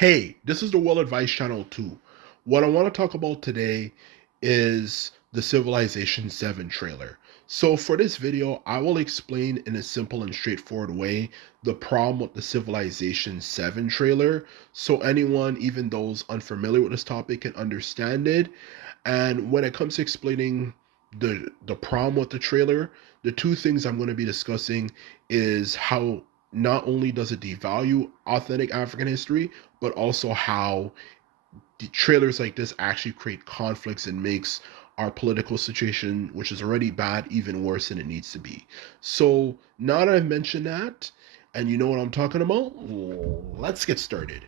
Hey, this is the Well Advice Channel too. What I want to talk about today is the Civilization 7 trailer. So for this video, I will explain in a simple and straightforward way the problem with the Civilization 7 trailer so anyone, even those unfamiliar with this topic, can understand it. And when it comes to explaining the problem with the trailer, the two things I'm going to be discussing is how not only does it devalue authentic African history, but also how the trailers like this actually create conflicts and makes our political situation, which is already bad, even worse than it needs to be. So now that I've mentioned that, and you know what I'm talking about, let's get started.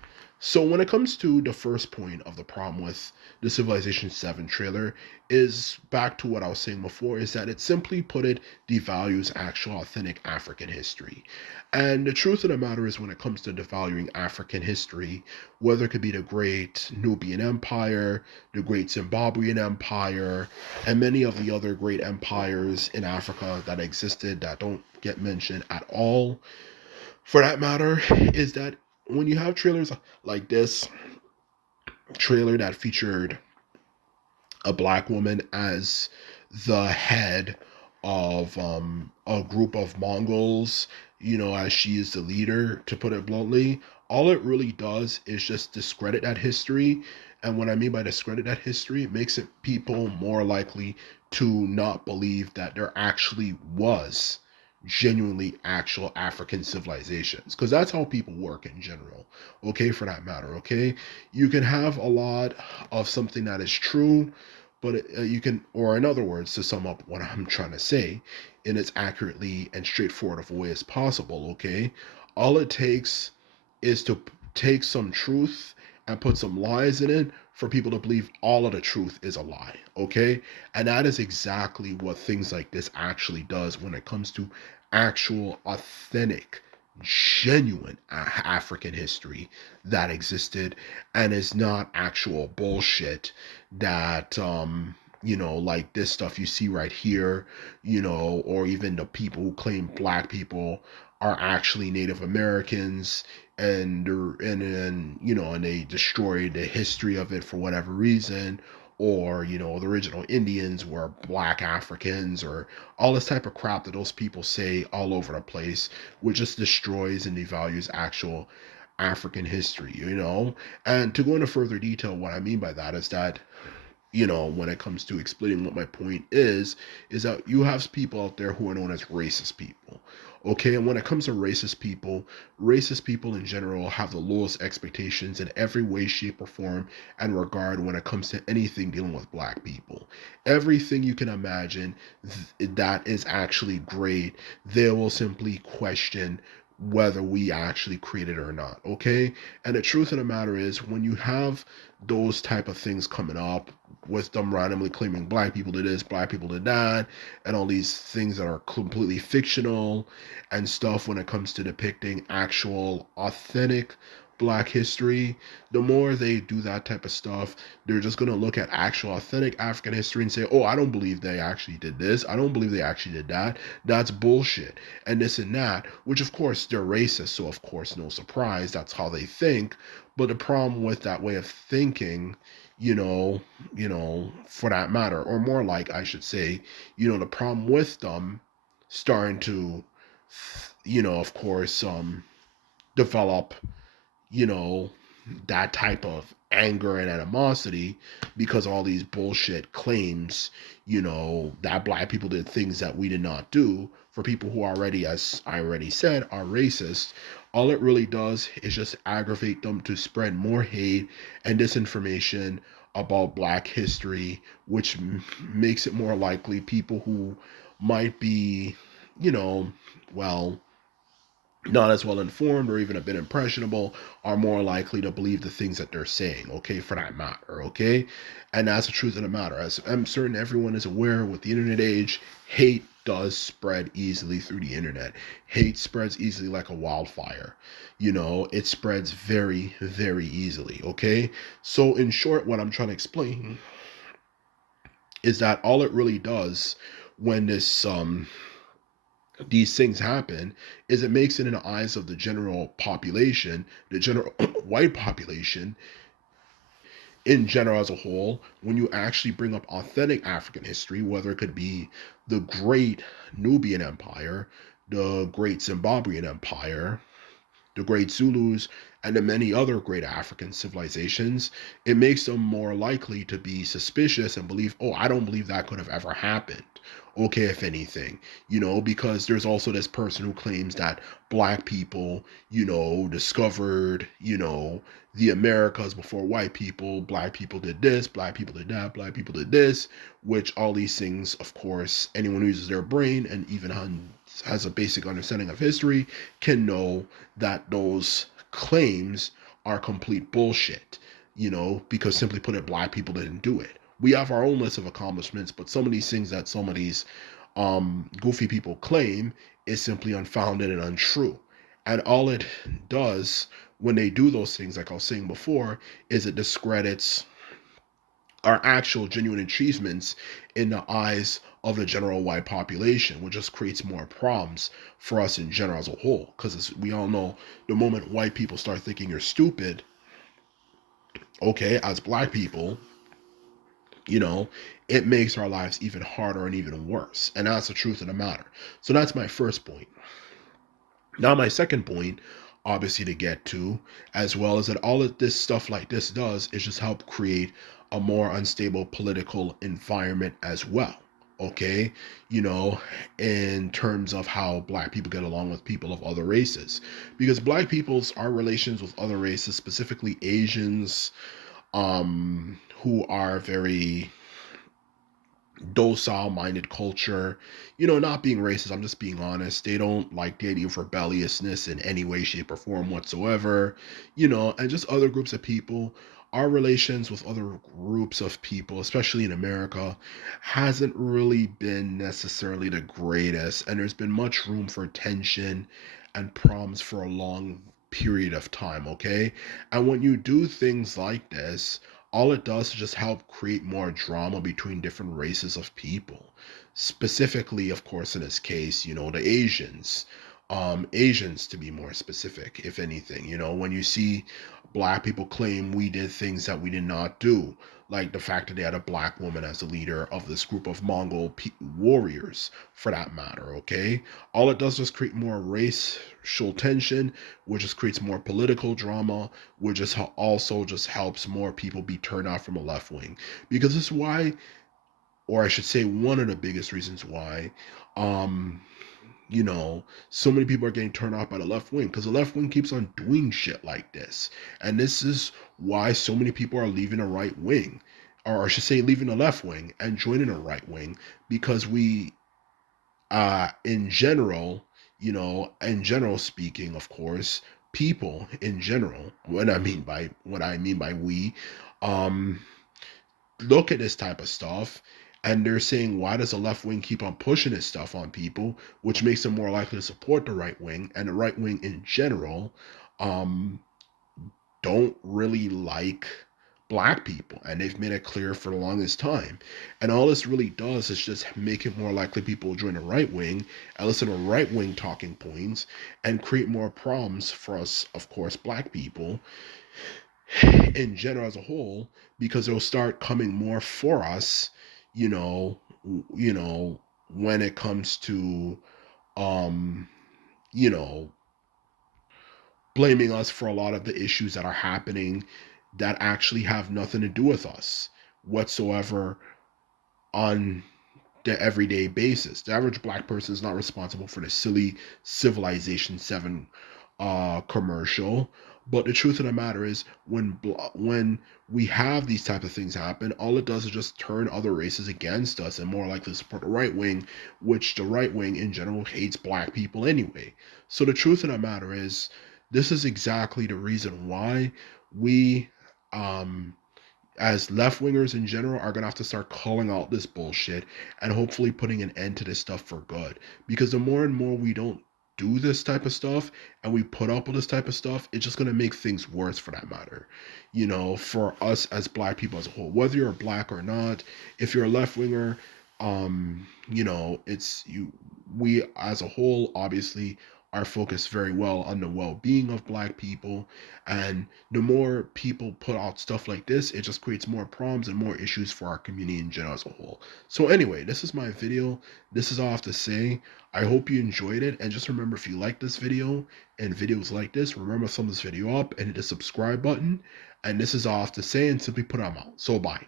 So when it comes to the first point of the problem with the Civilization 7 trailer is back to what I was saying before, is that it simply put it devalues actual authentic African history. And the truth of the matter is when it comes to devaluing African history, whether it could be the great Nubian Empire, the great Zimbabwean Empire, and many of the other great empires in Africa that existed that don't get mentioned at all, for that matter, is that when you have trailers like this trailer that featured a black woman as the head of a group of Mongols, as she is the leader, to put it bluntly, all it really does is just discredit that history. And what I mean by discredit that history, it makes it people more likely to not believe that there actually was genuinely actual African civilizations. Because that's how people work in general. Okay, for that matter, okay? You can have a lot of something that is true, but you can, or in other words, to sum up what I'm trying to say in as accurately and straightforward of a way as possible, okay? All it takes is to take some truth and put some lies in it for people to believe all of the truth is a lie, okay? And that is exactly what things like this actually does when it comes to actual, authentic, genuine African history that existed and is not actual bullshit that like this stuff you see right here, or even the people who claim black people are actually Native Americans, and they destroyed the history of it for whatever reason, or the original Indians were black Africans, or all this type of crap that those people say all over the place, which just destroys and devalues actual African history, And to go into further detail, what I mean by that is that, when it comes to explaining what my point is that you have people out there who are known as racist people. Okay, and when it comes to racist people in general have the lowest expectations in every way, shape, or form and regard when it comes to anything dealing with black people. Everything you can imagine that is actually great, they will simply question whether we actually created it or not. Okay, and the truth of the matter is when you have those type of things coming up with them randomly claiming black people did this, black people did that, and all these things that are completely fictional and stuff when it comes to depicting actual authentic black history. The more they do that type of stuff, they're just going to look at actual authentic African history and say, oh, I don't believe they actually did this, I don't believe they actually did that, that's bullshit, and this and that, which of course they're racist, so of course no surprise that's how they think. But the problem with that way of thinking, you know, for that matter, or more like I should say, the problem with them starting to, of course, develop, you know, that type of anger and animosity because all these bullshit claims, that black people did things that we did not do, for people who already, as I already said, are racist. All it really does is just aggravate them to spread more hate and disinformation about black history, which makes it more likely people who might be, you know, well, not as well informed or even a bit impressionable are more likely to believe the things that they're saying, okay, for that matter, okay? And that's the truth of the matter. As I'm certain everyone is aware, with the internet age, hate does spread easily through the internet. Hate spreads easily like a wildfire. It spreads very, very easily, okay? So, in short, what I'm trying to explain is that all it really does when this these things happen is it makes it in the eyes of the general population, the general white population in general as a whole, when you actually bring up authentic African history, whether it could be the great Nubian Empire, the great Zimbabwean Empire, the great Zulus, and the many other great African civilizations, it makes them more likely to be suspicious and believe, oh, I don't believe that could have ever happened. Okay, if anything, because there's also this person who claims that black people, discovered, the Americas before white people, black people did this, black people did that, black people did this, which all these things, of course, anyone who uses their brain and even has a basic understanding of history can know that those claims are complete bullshit, because simply put it, black people didn't do it. We have our own list of accomplishments, but some of these things that some of these goofy people claim is simply unfounded and untrue. And all it does when they do those things, like I was saying before, is it discredits our actual genuine achievements in the eyes of the general white population, which just creates more problems for us in general as a whole. Because as we all know, the moment white people start thinking you're stupid, okay, as black people, you know, it makes our lives even harder and even worse. And that's the truth of the matter. So that's my first point. Now, my second point, obviously, to get to, as well, is that all of this stuff like this does is just help create a more unstable political environment as well. Okay, in terms of how black people get along with people of other races, because black people's our relations with other races, specifically Asians, who are very docile minded culture, not being racist, I'm just being honest. They don't like the idea of rebelliousness in any way, shape, or form whatsoever, and just other groups of people. Our relations with other groups of people, especially in America, hasn't really been necessarily the greatest, and there's been much room for tension and problems for a long period of time, okay? And when you do things like this, all it does is just help create more drama between different races of people. Specifically, of course, in this case, the Asians to be more specific, if anything. When you see black people claim we did things that we did not do, like the fact that they had a black woman as the leader of this group of warriors, for that matter, okay? All it does is create more racial tension, which just creates more political drama, which just also just helps more people be turned off from a left wing. Because this is why, or I should say, one of the biggest reasons why, um, so many people are getting turned off by the left wing, because the left wing keeps on doing shit like this. And this is why so many people are leaving the right wing, or I should say, leaving the left wing and joining the right wing, because in general, in general speaking, of course, people in general, what I mean by we, um, look at this type of stuff and they're saying, why does the left wing keep on pushing this stuff on people, which makes them more likely to support the right wing, and the right wing in general um, don't really like black people, and they've made it clear for the longest time. And all this really does is just make it more likely people will join the right wing and listen to right wing talking points and create more problems for us, of course, black people in general as a whole, because they'll start coming more for us, you know, you know, when it comes to um, you know, blaming us for a lot of the issues that are happening that actually have nothing to do with us whatsoever on the everyday basis. The average black person is not responsible for the silly Civilization 7 commercial. But the truth of the matter is, when we have these type of things happen, all it does is just turn other races against us and more likely support the right wing, which the right wing in general hates black people anyway. So the truth of the matter is, this is exactly the reason why we um as left wingers in general are gonna have to start calling out this bullshit and hopefully putting an end to this stuff for good. Because the more and more we don't do this type of stuff and we put up with this type of stuff, it's just gonna make things worse for that matter. For us as black people as a whole, whether you're black or not, if you're a left winger, it's you we as a whole obviously are focused very well on the well-being of black people, and the more people put out stuff like this, it just creates more problems and more issues for our community in general as a whole. So anyway, this is my video. This is all I have to say. I hope you enjoyed it, and just remember, if you like this video and videos like this, remember to thumb this video up and hit the subscribe button. And this is all I have to say, and simply put, I'm out. So bye.